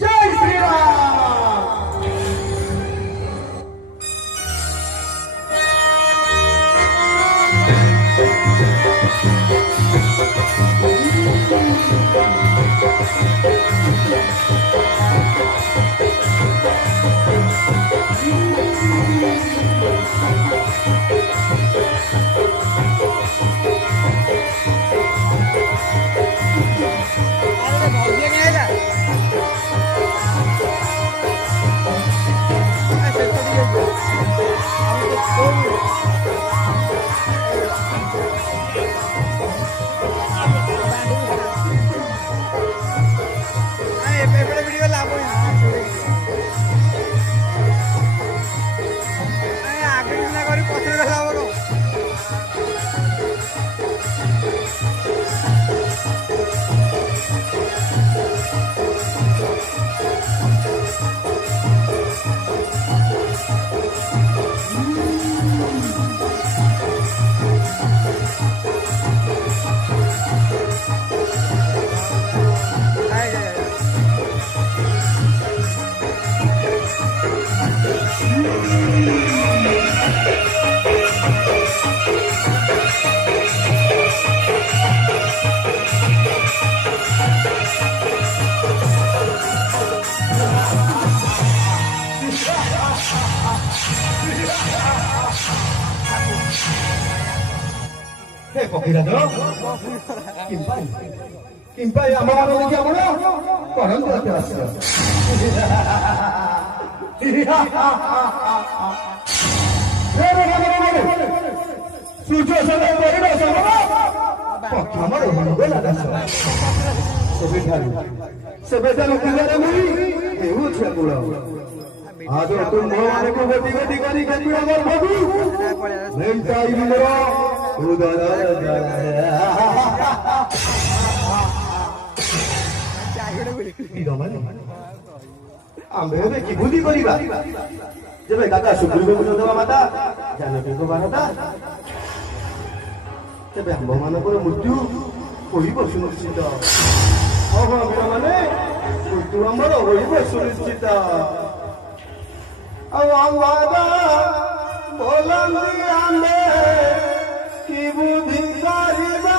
जय श्री Ram. Kimpai amar lagi amar, koran tu terasa. Sujo sana beri dah sama. Kamar orang bela dah sama. Sebentar kita ada muri, itu siapa pulau. Aduh tu mahu aku bertiga kali amar babu. Minta ibu mera, udara. आंबे की बुद्धि करिबा जेबे दादा सुग्रीव को देवा माता जानकी को बारता तेबे आंब मानकर मृत्यु होइब सुनिश्चित ओहो वीर माने मृत्यु आंबर होइब सुनिश्चित आ आंबादा बोलंदी आंबे की बुद्धि करिबा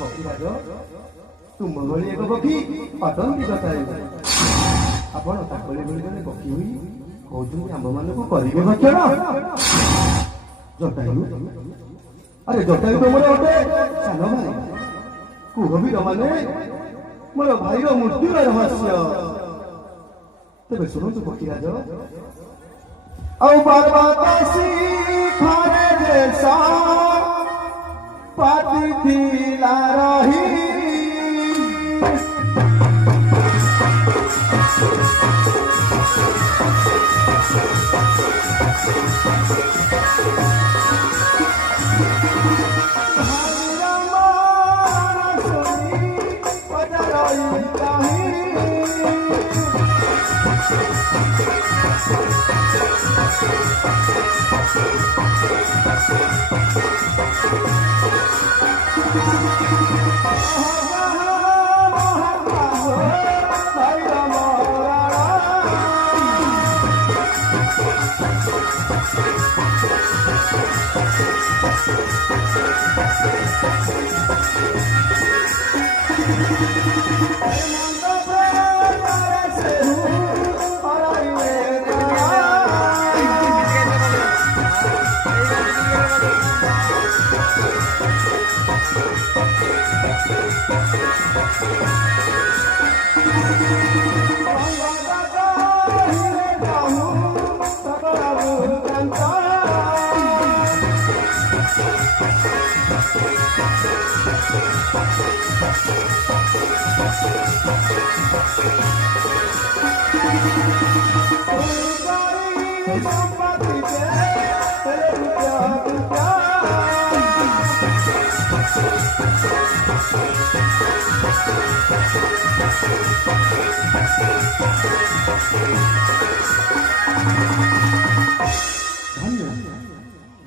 ପକ୍ଷୀରାଜ ତୁମ ଭଳି ଏକ ପକ୍ଷୀ ପାଟନ୍ତି କଥାରେ ଆପଣ ତାଙ୍କଳି ଭଳି ଜଣେ ପକ୍ଷୀ ହୋଇ କହୁଛନ୍ତି ଆମ୍ଭମାନଙ୍କୁ କରିବେ ଭକ୍ଷଣ। ଜଟାୟୁ ଆରେ ଜଟାୟୁ ତ ମୋର ଗୋଟେ ସାନ ଭାଇ କୁହବୀର ମାନେ ମୋର ଭାଇର ମୃତ୍ୟୁର ରହସ୍ୟ। ତେବେ ଶୁଣନ୍ତୁ ପକ୍ଷୀରାଜ ଆଉ ପର୍ବତ ଶିଖରେ ଦେଶ ପାତିଥିଲା ରହି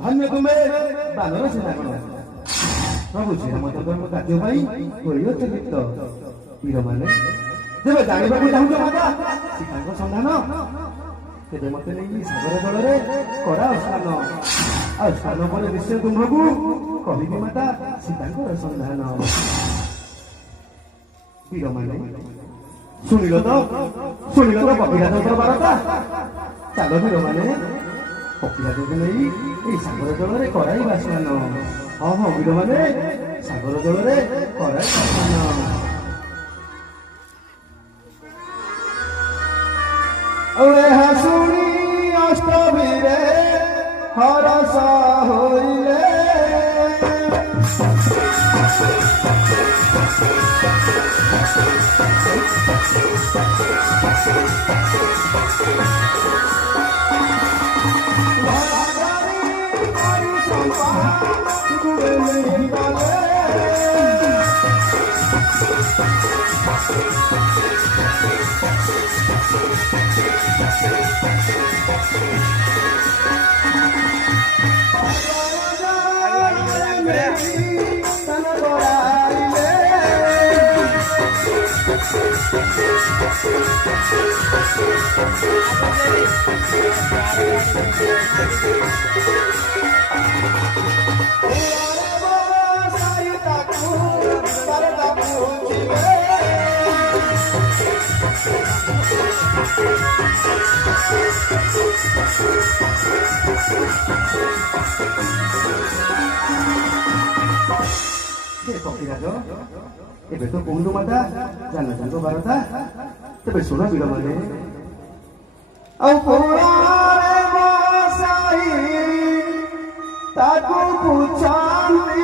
ଧନ୍ୟ ତୁମେ ବାନର ସେନାଗଣ ପ୍ରଭୁ ଶ୍ରୀରାମଚନ୍ଦ୍ରଙ୍କ କାର୍ଯ୍ୟ ପାଇଁ କରିଅଛ ଗୀତ ବୀରମାନେ ଯେବେ ଜାଣିବାକୁ ଚାହୁଁଛ ମାତା ସୀତାଙ୍କ ସନ୍ଧାନ ତେବେ ମତେ ନେଇ ସାଗର ଜଳରେ କରାଅ ସ୍ନାନ ଆଉ ସ୍ନାନ ପରେ ନିଶ୍ଚୟ ତୁମକୁ କହିବି ମାତା ସୀତାଙ୍କର ସନ୍ଧାନ। ବୀରମାନେ ଶୁଣିଲ ତ ପକ୍ଷୀରାଜଙ୍କର ବାର୍ତ୍ତା ଚାଲ ବୀରମାନେ ପକ୍ଷୀରାଜକୁ ନେଇ ଏଇ ସାଗର ଜଳରେ କରାଇବା ସ୍ନାନ। ହଁ ହଁ ବୀରମାନେ ସାଗର ଜଳରେ କରାଇବା ସ୍ନାନ। ଏହା ଶୁଣି ଅଷ୍ଟମୀରେ ହରସ ହୋଇଲେ ପକ୍ଷୀରାଜ ଏବେ ତ କହୁନୁ ମାତା ଜାନ ଜାନ ବାରତା ତେବେ ଶୁଣ ବୀରମାନେ ଆଉ କୋଳରେ ବସାଇ ତାକୁ ପୁଛାନ୍ତି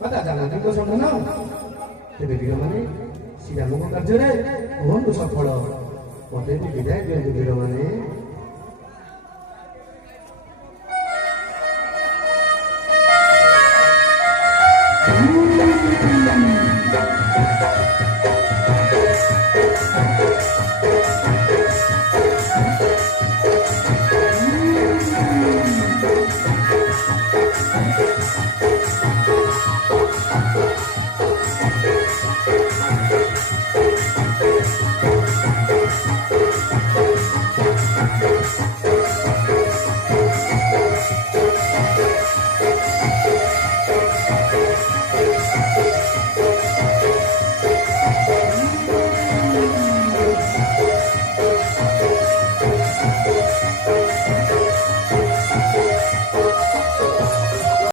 Kata jangan kau sombong. Tapi bila mana sidang muka kerja deh, mohon tu safal. Waktu ini tidak dia bila mana